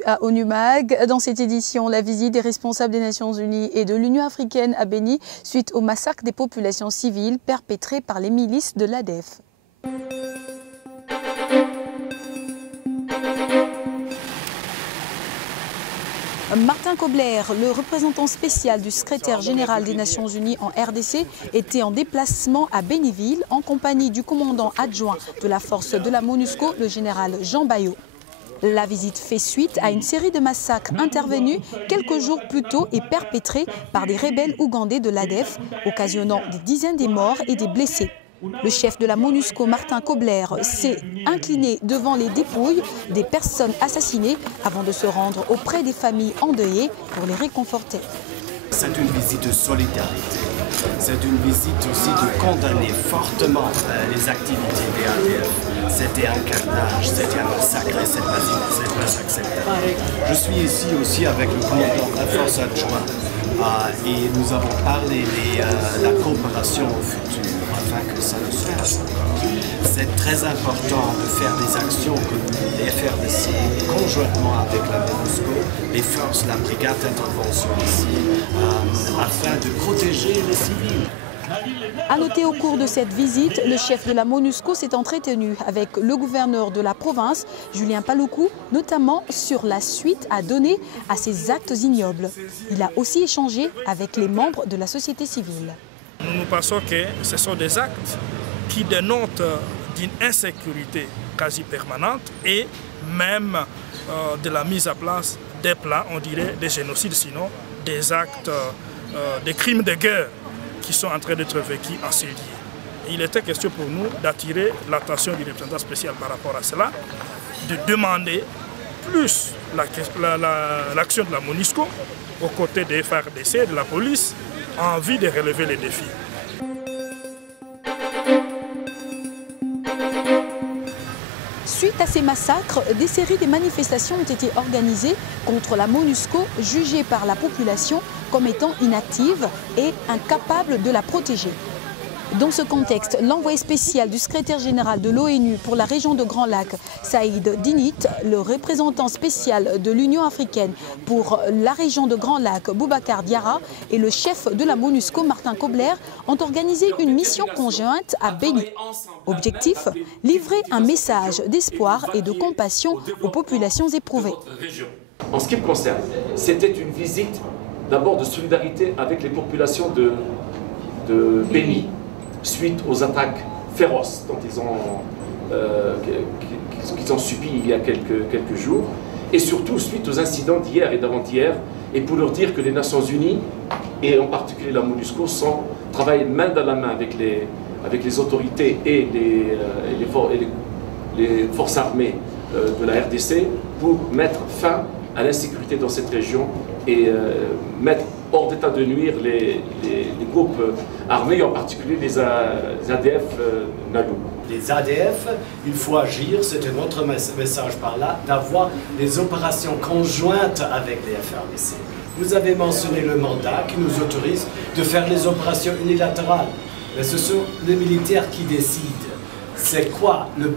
bienvenue à ONUMAG. Dans cette édition, la visite des responsables des Nations Unies et de l'Union africaine à Béni suite au massacre des populations civiles perpétré par les milices de l'ADF. Martin Kobler, le représentant spécial du secrétaire général des Nations Unies en RDC, était en déplacement à Béniville en compagnie du commandant adjoint de la force de la MONUSCO, le général Jean Bayo. La visite fait suite à une série de massacres intervenus quelques jours plus tôt et perpétrés par des rebelles ougandais de l'ADF, occasionnant des dizaines de morts et des blessés. Le chef de la MONUSCO, Martin Kobler, s'est incliné devant les dépouilles des personnes assassinées avant de se rendre auprès des familles endeuillées pour les réconforter. C'est une visite de solidarité. C'est une visite aussi de condamner fortement les activités des ADF. C'était un carnage, c'était un massacre et c'est pas acceptable. Je suis ici aussi avec le commandant de la force adjointe et nous avons parlé de la coopération au futur afin que ça ne se passe pas. C'est très important de faire des actions comme les FRDC conjointement avec la MONUSCO, les forces, la brigade d'intervention ici, afin de protéger les civils. A noter au cours de cette visite, le chef de la MONUSCO s'est entretenu avec le gouverneur de la province, Julien Paluku, notamment sur la suite à donner à ces actes ignobles. Il a aussi échangé avec les membres de la société civile. Nous pensons que ce sont des actes qui dénotent d'une insécurité quasi permanente et même de la mise à place des plans, on dirait des génocides, sinon des actes, des crimes de guerre qui sont en train d'être vécus en ces lieux. Il était question pour nous d'attirer l'attention du représentant spécial par rapport à cela, de demander plus l'action de la MONUSCO aux côtés des FARDC et de la police en vue de relever les défis. Suite à ces massacres, des séries de manifestations ont été organisées contre la MONUSCO, jugée par la population comme étant inactive et incapable de la protéger. Dans ce contexte, l'envoyé spécial du secrétaire général de l'ONU pour la région de Grand Lac, Saïd Dinit, le représentant spécial de l'Union africaine pour la région de Grand Lac, Boubacar Diarra, et le chef de la MONUSCO, Martin Kobler, ont organisé une mission conjointe à Béni. Objectif, livrer un message d'espoir et de compassion aux populations éprouvées. En ce qui me concerne, c'était une visite d'abord de solidarité avec les populations de Béni, suite aux attaques féroces qu'ils ont subies il y a quelques jours, et surtout suite aux incidents d'hier et d'avant-hier, et pour leur dire que les Nations Unies, et en particulier la MONUSCO, travaillent main dans la main avec les autorités et les forces armées de la RDC pour mettre fin à l'insécurité dans cette région et mettre hors d'état de nuire les groupes armés, en particulier les ADF Nalou. Les ADF, il faut agir, c'est un autre message par là, d'avoir des opérations conjointes avec les FRDC. Vous avez mentionné le mandat qui nous autorise de faire les opérations unilatérales, mais ce sont les militaires qui décident. C'est quoi le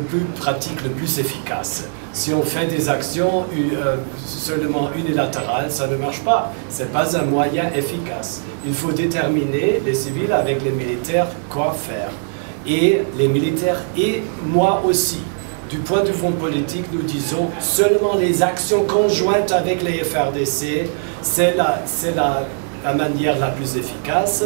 plus pratique, le plus efficace? Si on fait des actions seulement unilatérales, ça ne marche pas. Ce n'est pas un moyen efficace. Il faut déterminer, les civils avec les militaires, quoi faire. Et les militaires et moi aussi. Du point de vue politique, nous disons seulement les actions conjointes avec les FRDC, c'est la manière la plus efficace.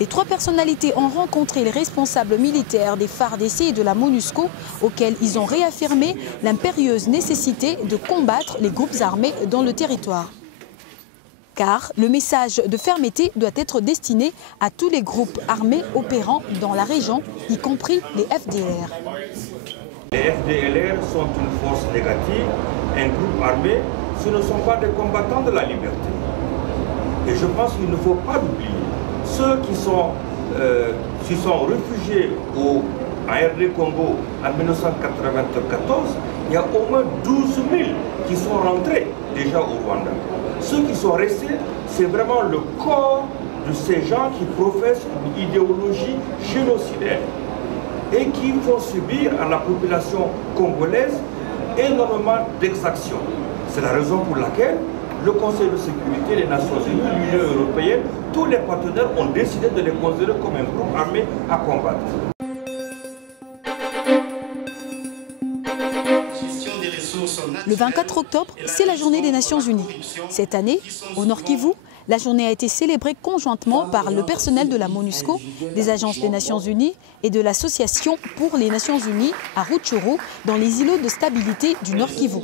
Les trois personnalités ont rencontré les responsables militaires des FARDC et de la MONUSCO, auxquels ils ont réaffirmé l'impérieuse nécessité de combattre les groupes armés dans le territoire. Car le message de fermeté doit être destiné à tous les groupes armés opérant dans la région, y compris les FDLR. Les FDLR sont une force négative, un groupe armé, ce ne sont pas des combattants de la liberté. Et je pense qu'il ne faut pas l'oublier. Ceux qui sont réfugiés en RD Congo en 1994, il y a au moins 12 000 qui sont rentrés déjà au Rwanda. Ceux qui sont restés, c'est vraiment le corps de ces gens qui professent une idéologie génocidaire et qui font subir à la population congolaise énormément d'exactions. C'est la raison pour laquelle le Conseil de sécurité, les Nations Unies, l'Union européenne, tous les partenaires ont décidé de les considérer comme un groupe armé à combattre. Le 24 octobre, c'est la journée des Nations Unies. Cette année, au Nord Kivu, la journée a été célébrée conjointement par le personnel de la MONUSCO, des agences des Nations Unies et de l'Association pour les Nations Unies à Rutshuru, dans les îlots de stabilité du Nord Kivu.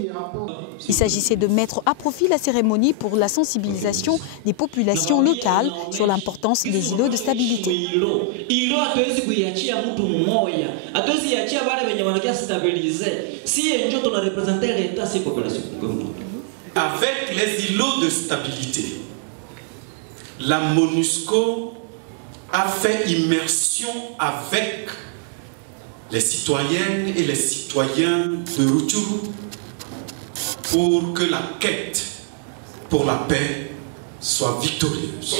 Il s'agissait de mettre à profit la cérémonie pour la sensibilisation des populations locales sur l'importance des îlots de stabilité. Avec les îlots de stabilité, la MONUSCO a fait immersion avec les citoyennes et les citoyens de Rutshuru pour que la quête pour la paix soit victorieuse.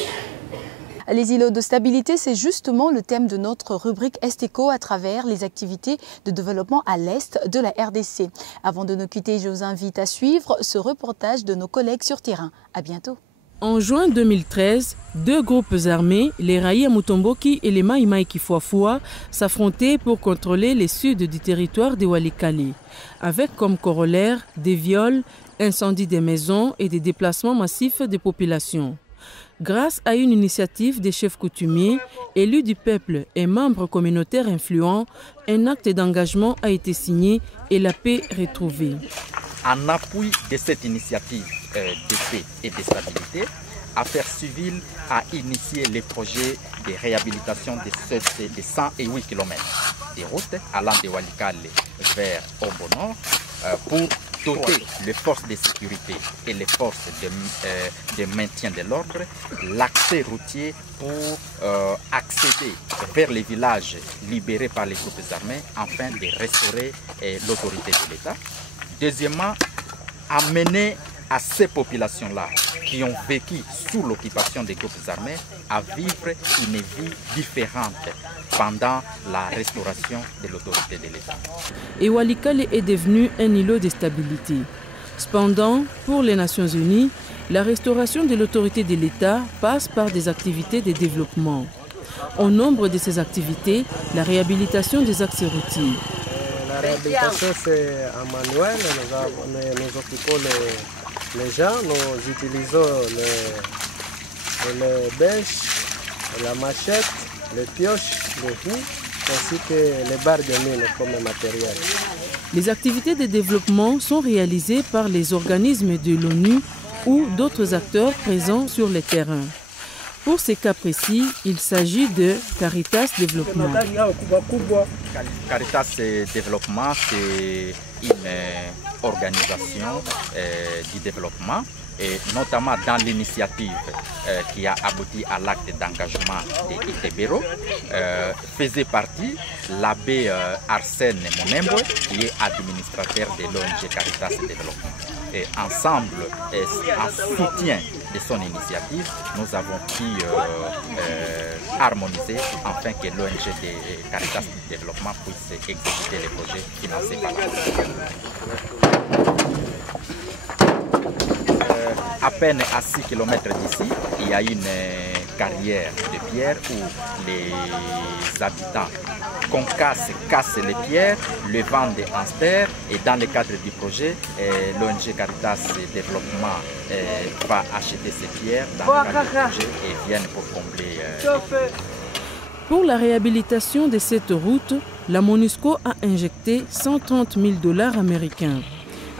Les îlots de stabilité, c'est justement le thème de notre rubrique Est-Éco à travers les activités de développement à l'est de la RDC. Avant de nous quitter, je vous invite à suivre ce reportage de nos collègues sur terrain. À bientôt. En juin 2013, deux groupes armés, les Raïa Mutomboki et les Mai Mai Kifuafua, s'affrontaient pour contrôler les suds du territoire de Walikale, avec comme corollaire des viols, incendies des maisons et des déplacements massifs des populations. Grâce à une initiative des chefs coutumiers, élus du peuple et membres communautaires influents, un acte d'engagement a été signé et la paix retrouvée. En appui de cette initiative de paix et de stabilité, Affaires civiles a initié les projets de réhabilitation de 108 km de routes allant de Walikale vers Ombo Nord pour doter les forces de sécurité et les forces de maintien de l'ordre l'accès routier pour accéder vers les villages libérés par les groupes armés afin de restaurer l'autorité de l'État. Deuxièmement, amener à ces populations-là qui ont vécu sous l'occupation des groupes armés à vivre une vie différente pendant la restauration de l'autorité de l'État. Et Walikale est devenu un îlot de stabilité. Cependant, pour les Nations Unies, la restauration de l'autorité de l'État passe par des activités de développement. Au nombre de ces activités, la réhabilitation des axes routiers. La réhabilitation, c'est un manuel. Nous occupons les gens, nous utilisons les bêches, la machette, les pioches, les roues, ainsi que les barres de mine comme matériel. Les activités de développement sont réalisées par les organismes de l'ONU ou d'autres acteurs présents sur le terrain. Pour ces cas précis, il s'agit de Caritas Développement. Caritas Développement, c'est une organisation du développement, et notamment dans l'initiative qui a abouti à l'acte d'engagement de Itebero, faisait partie l'abbé Arsène Monembo, qui est administrateur de l'ONG Caritas Développement. Et ensemble, en soutien de son initiative, nous avons pu harmoniser afin que l'ONG de Caritas Développement puisse exécuter les projets financés par la à peine à 6 km d'ici, il y a une carrière de pierre où les habitants cassent les pierres, le vendent en terre, et dans le cadre du projet, l'ONG Caritas Développement va acheter ces pierres dans le cadre du projet et viennent pour combler. Pour la réhabilitation de cette route, la MONUSCO a injecté 130 000 $ américains.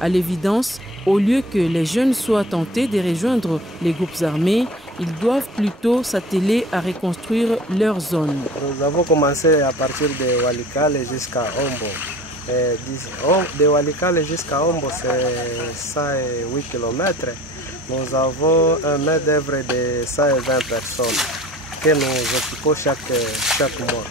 À l'évidence, au lieu que les jeunes soient tentés de rejoindre les groupes armés, ils doivent plutôt s'atteler à reconstruire leur zone. Nous avons commencé à partir de Walikale jusqu'à Ombo. De Walikale jusqu'à Ombo, c'est 108 km. Nous avons un main-d'œuvre de 120 personnes que nous occupons chaque mois.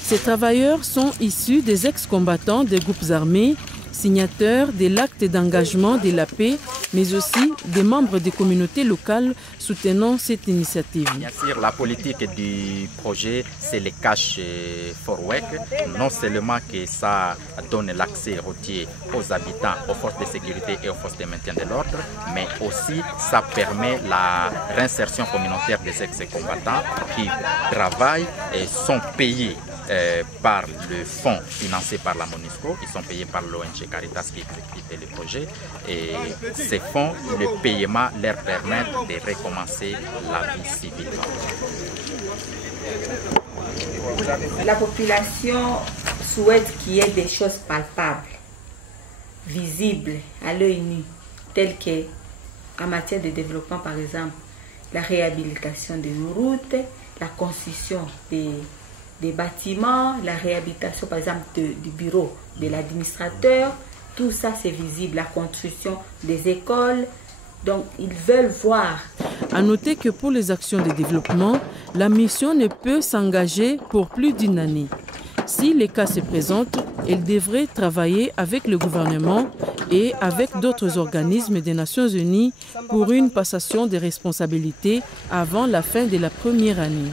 Ces travailleurs sont issus des ex-combattants des groupes armés signataires de l'acte d'engagement de la paix, mais aussi des membres des communautés locales soutenant cette initiative. Bien sûr, la politique du projet, c'est le cash for work. Non seulement que ça donne l'accès routier aux habitants, aux forces de sécurité et aux forces de maintien de l'ordre, mais aussi ça permet la réinsertion communautaire des ex-combattants qui travaillent et sont payés par le fonds financé par la MONUSCO, ils sont payés par l'ONG Caritas qui exécute le projet, et ces fonds, le paiement leur permet de recommencer la vie civile. La population souhaite qu'il y ait des choses palpables, visibles à l'œil nu, telles que en matière de développement, par exemple, la réhabilitation des routes, la construction des bâtiments, la réhabilitation par exemple du bureau de l'administrateur, tout ça c'est visible, la construction des écoles, donc ils veulent voir. À noter que pour les actions de développement, la mission ne peut s'engager pour plus d'une année. Si les cas se présentent, elle devrait travailler avec le gouvernement et avec d'autres organismes des Nations Unies pour une passation des responsabilités avant la fin de la première année.